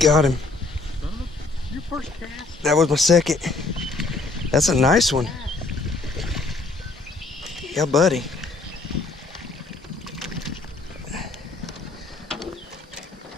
Got him. Your first cast? That was my second. That's a nice one. Yeah, buddy.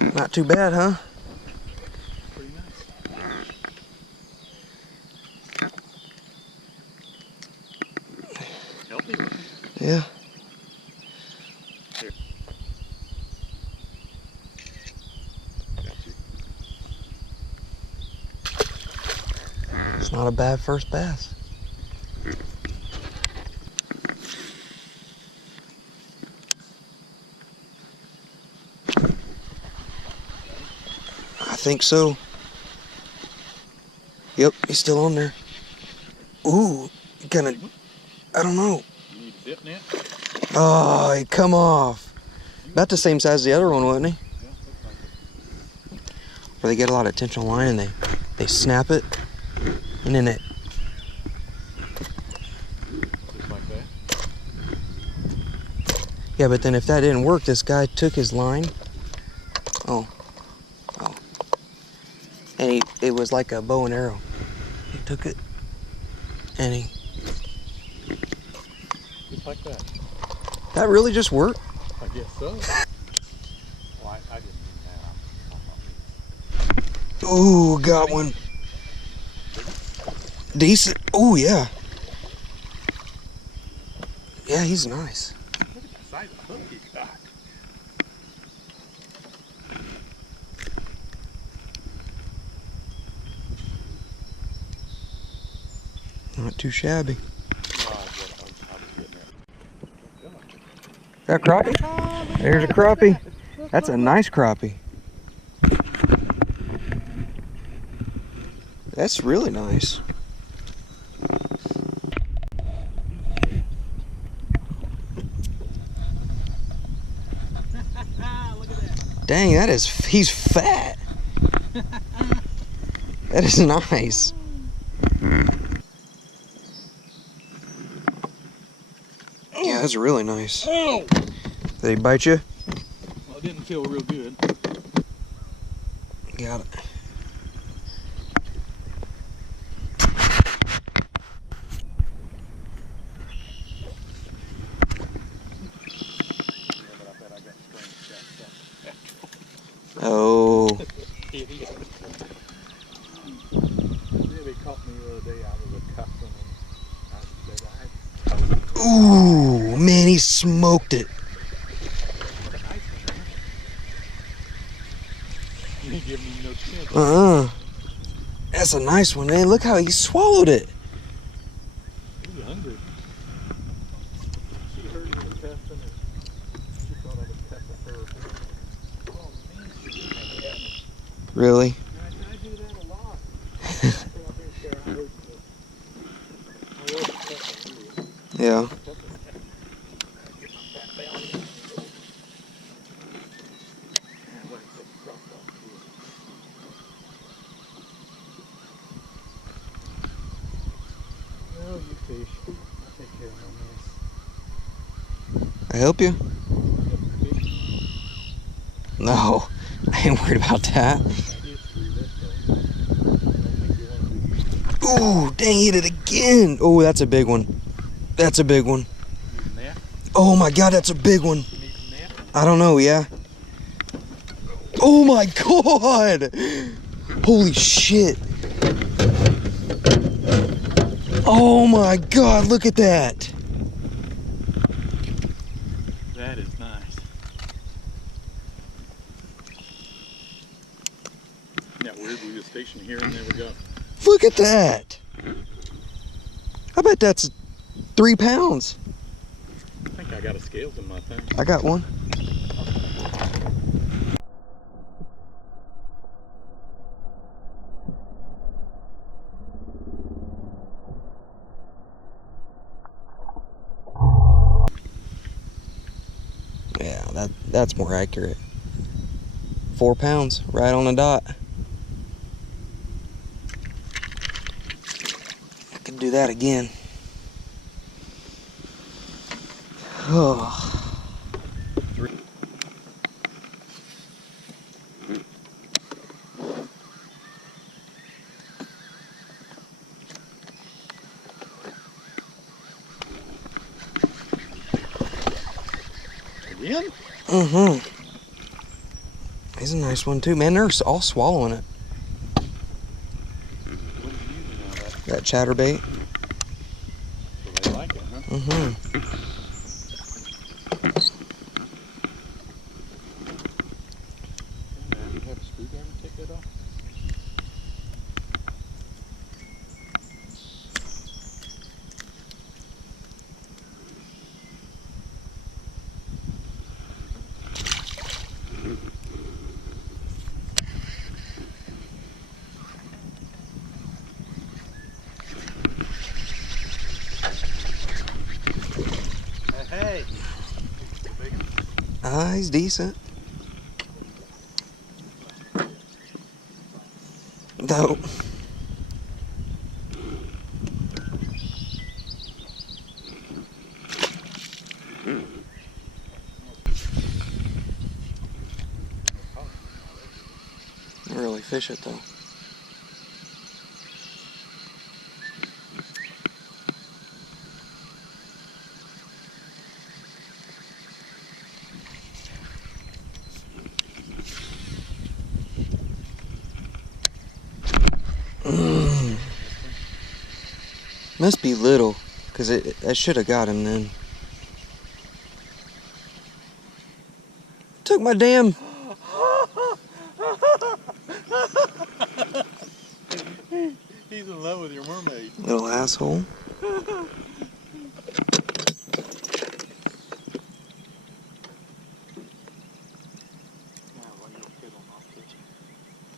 Not too bad, huh? Pretty nice. Healthy looking. Yeah. Here. Got you. It's not a bad first bass. I think so. Yep, he's still on there. Ooh, kind of, I don't know. You need a dip net? Oh, he come off. About the same size as the other one, wasn't he? Yeah, looks like it. Where they get a lot of tension line and they snap it, and then it. Just like that? Yeah, but then if that didn't work, this guy took his line. Oh. And it was like a bow and arrow. He took it, and he. Just like that. That really just worked? I guess so. Well, I didn't mean that. Ooh, got one. Decent. Oh, yeah. Yeah, he's nice. Look at the size of the hook he's got. Not too shabby. No, I was getting there. That crappie? There's a crappie. That's a nice crappie. That's really nice. Look at that. Dang, he's fat. That is nice. Yeah, that's really nice. Oh! Did he bite you? Well, it didn't feel real good. Got it. Oh. They caught me the other day out of the cuffing and Ooh, man, he smoked it. You ain't giving me no chance. That's a nice one, man. Look how he swallowed it. He was hungry. She heard me cuffing and she thought I was cuffing her. Oh, man, she didn't have that. Really? I do that a lot. Yeah. Well, you fish. I'll take care of my mess. I help you? You have fish? No, I ain't worried about that. I did 3 this day. I don't think you want to do. Ooh, dang, hit it again. Oh, that's a big one. That's a big one. Need a net? Oh my God, that's a big one. You need a net? I don't know, yeah. Oh my God. Holy shit. Oh my God, look at that. That is nice. Isn't that weird? We just station here and there we go. Look at that. I bet that's 3 pounds. I think I got a scales in my thing. I got one. Yeah, that's more accurate. 4 pounds, right on the dot. I could do that again. Oh. Again? Mm-hmm. He's a nice one too, man. They're all swallowing it. What are you using now? That chatterbait. So they like it, huh? Mm-hmm. Do you have a screwdriver to take that off? Hey! He's decent. No. Not really fish it though. Must be little, because I should have got him then. Took my damn... He's in love with your mermaid. Little asshole.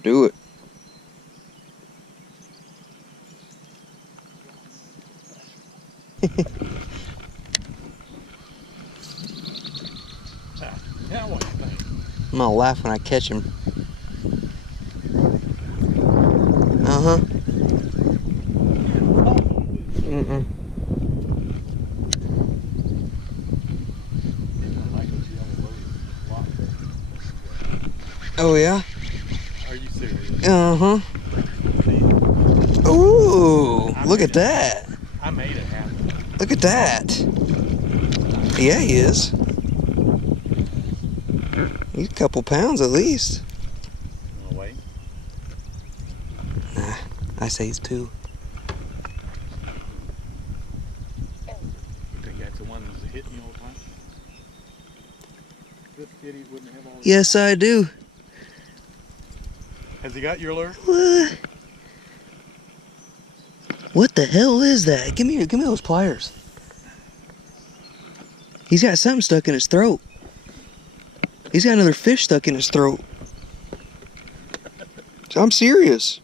Do it. Yeah, what do you think? I'm gonna laugh when I catch him. Uh-huh. Mm-mm. Oh, yeah? Are you serious? Uh-huh. Ooh, look at that. I made it happen. Look at that. Yeah, he is. He's a couple pounds at least. Wanna wait? Nah, I say he's 2. You think that's the one that's hitting you all the time? This kitty wouldn't have all this. Yes, I do. Has he got your lure? What? What the hell is that? Give me those pliers. He's got something stuck in his throat. He's got another fish stuck in his throat. I'm serious.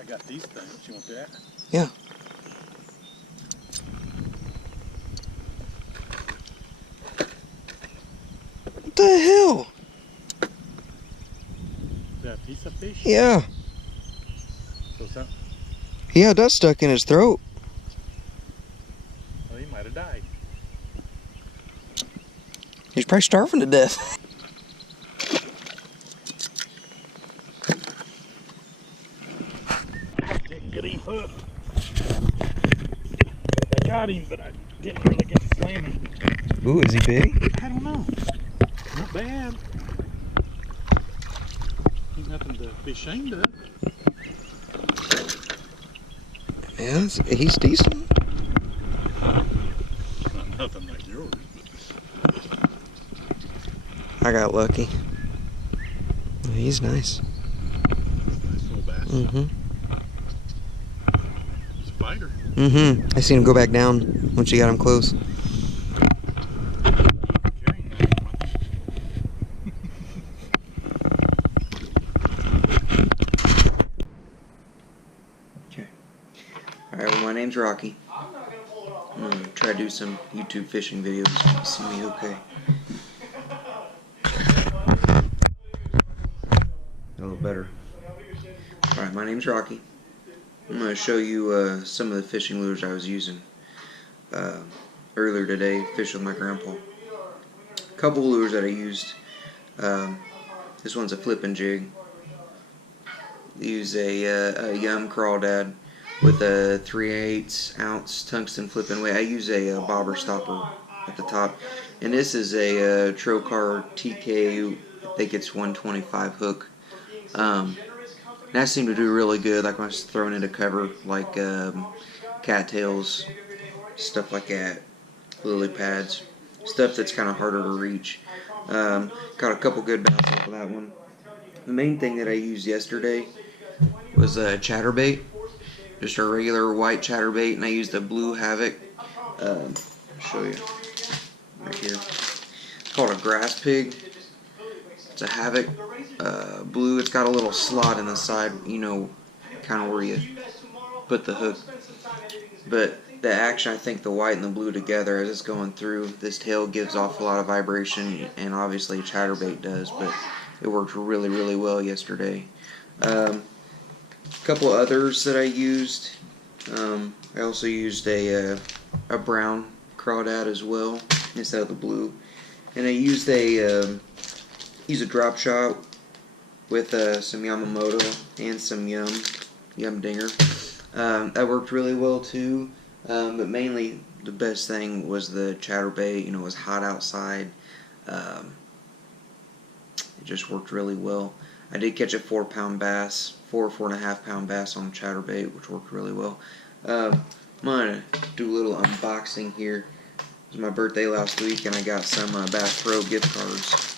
I got these things. You want that? Yeah. What the hell? Is that a piece of fish? Yeah. So some, Yeah, that's stuck in his throat. well, he might have died. He's probably starving to death. Didn't get him hooked. I got him, but I didn't really get to slam him. Ooh, is he big? I don't know. Not bad. Ain't nothing to be ashamed of. Yeah, he's decent. Not nothing like yours. I got lucky. He's nice. Nice little bass. Mm-hmm. He's a fighter. Mm-hmm. I seen him go back down once you got him close. Okay. Alright, well, my name's Rocky. I'm gonna try to do some YouTube fishing videos. You see me okay? A little better. Alright, my name's Rocky. I'm going to show you some of the fishing lures I was using earlier today, fishing with my grandpa. A couple lures that I used. This one's a flipping jig. Use a Yum crawdad with a 3/8 ounce tungsten flipping weight. I use a bobber stopper at the top, and this is a Trocar TK. I think it's 125 hook. That seemed to do really good. Like when I was throwing it a cover, like cattails, stuff like that, lily pads, stuff that's kind of harder to reach. Got a couple good bounce off of that one. The main thing that I used yesterday was a chatterbait, just a regular white chatterbait, and I used a blue havoc. I'll show you right here. It's called a grass pig. It's a havoc, blue. It's got a little slot in the side, you know, kind of where you put the hook. But the action, I think the white and the blue together as it's going through, this tail gives off a lot of vibration, and obviously chatterbait does, but it worked really, really well yesterday. A couple others that I used. I also used a brown crawdad as well instead of the blue, and I used a drop shot with some Yamamoto and some Yum Dinger. That worked really well too. But mainly the best thing was the chatterbait. You know, it was hot outside. It just worked really well. I did catch a 4-pound bass, 4.5 pound bass on chatterbait, which worked really well. I'm gonna do a little unboxing here. It was my birthday last week, and I got some Bass Pro gift cards.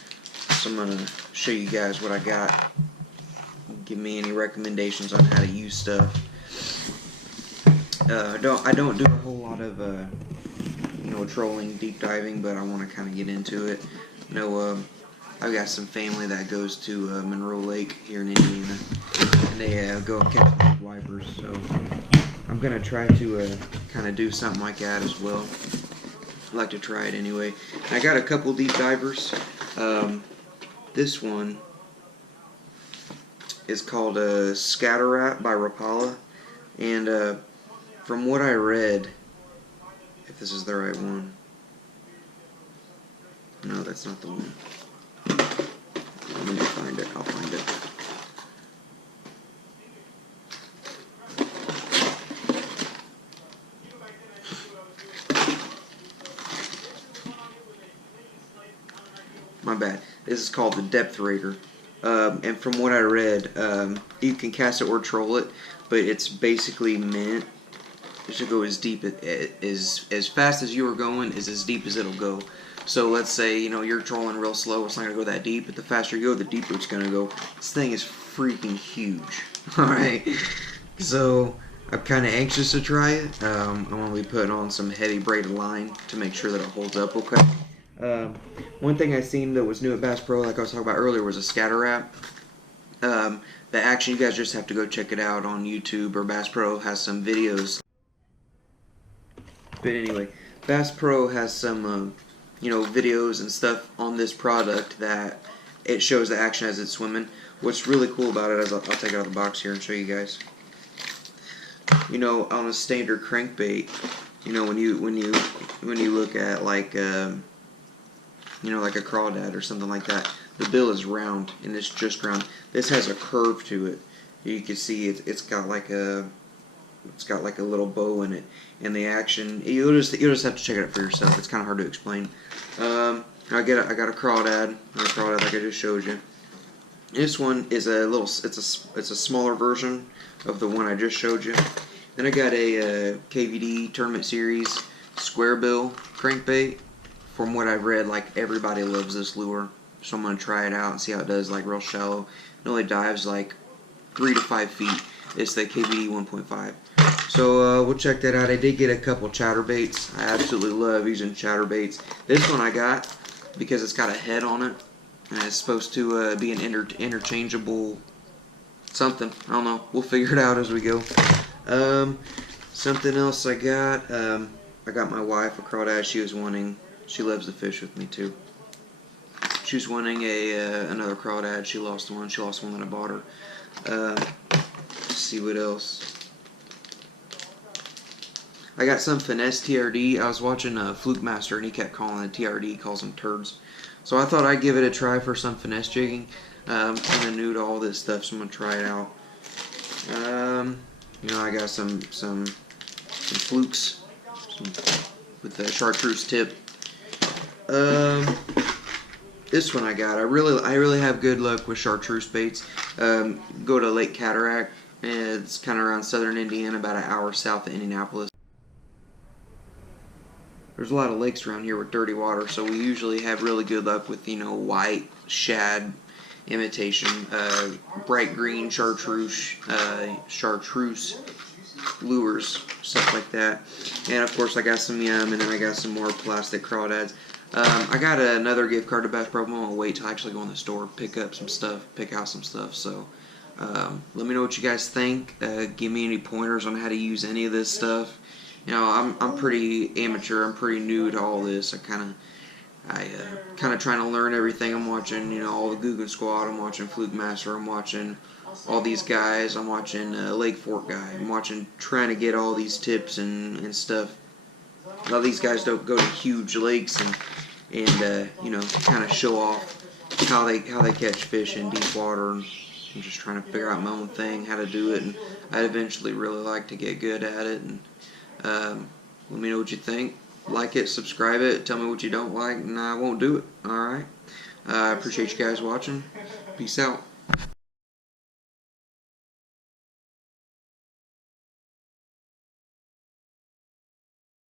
So I'm gonna show you guys what I got. Give me any recommendations on how to use stuff. I don't do a whole lot of trolling, deep diving, but I want to kind of get into it. You know, I've got some family that goes to Monroe Lake here in Indiana, and they go and catch big wipers. So I'm gonna try to kind of do something like that as well. I'd like to try it anyway. I got a couple deep divers. This one is called Scatter Rat by Rapala, and from what I read, if this is the right one, no, that's not the one. Let me find it. I'll find it. My bad. This is called the Depth Raider. And from what I read, you can cast it or troll it, but it's basically meant to go as deep as fast as you are going is as deep as it'll go. So let's say you're trolling real slow, it's not gonna go that deep, but the faster you go, the deeper it's gonna go. This thing is freaking huge. All right, so I'm kind of anxious to try it. I'm gonna be putting on some heavy braided line to make sure that it holds up okay. One thing I seen that was new at Bass Pro, like I was talking about earlier, was a scatter wrap. The action, you guys just have to go check it out on YouTube, or Bass Pro has some videos. But anyway, Bass Pro has some videos and stuff on this product that it shows the action as it's swimming. What's really cool about it is I'll take it out of the box here and show you guys. On a standard crankbait, when you look at like like a crawdad or something like that, the bill is round and it's just round. This has a curve to it. You can see it's got like a little bow in it, and the action, you'll just have to check it out for yourself. It's kind of hard to explain. I got a crawdad like I just showed you. This one is it's a smaller version of the one I just showed you. Then I got a KVD Tournament Series square bill crankbait. From what I've read, like everybody loves this lure, so I'm gonna try it out and see how it does. Like real shallow, it only dives like 3 to 5 feet. It's the KVD 1.5. So we'll check that out. I did get a couple chatterbaits. I absolutely love using chatterbaits. This one I got because it's got a head on it, and it's supposed to be an interchangeable something. I don't know. We'll figure it out as we go. Something else I got my wife a crawdad. She loves to fish with me too. She was wanting another crawdad. She lost one that I bought her. Let's see what else. I got some finesse TRD. I was watching Fluke Master, and he kept calling it TRD. He calls them turds. So I thought I'd give it a try for some finesse jigging. I'm kind of new to all this stuff, so I'm gonna try it out. You know, I got some flukes with the chartreuse tip. This one I got. I really have good luck with chartreuse baits. Go to Lake Cataract, and it's kind of around southern Indiana, about an hour south of Indianapolis. There's a lot of lakes around here with dirty water, so we usually have really good luck with, you know, white shad imitation, bright green chartreuse lures, stuff like that. And of course I got some yum, and then I got some more plastic crawdads. I got another gift card to Bass Pro. I'm gonna wait till I actually go in the store, pick out some stuff. So let me know what you guys think. Give me any pointers on how to use any of this stuff. You know, I'm pretty amateur. I'm pretty new to all this. I kind of trying to learn everything. I'm watching, you know, all the Guggen Squad. I'm watching Fluke Master. I'm watching all these guys. I'm watching Lake Fork guy. I'm watching, trying to get all these tips and stuff. A lot of these guys don't go to huge lakes and you know, kind of show off how they catch fish in deep water. And I'm just trying to figure out my own thing, how to do it, and I'd eventually really like to get good at it. And let me know what you think. Like it, subscribe it, tell me what you don't like, and I won't do it. Alright? I appreciate you guys watching. Peace out.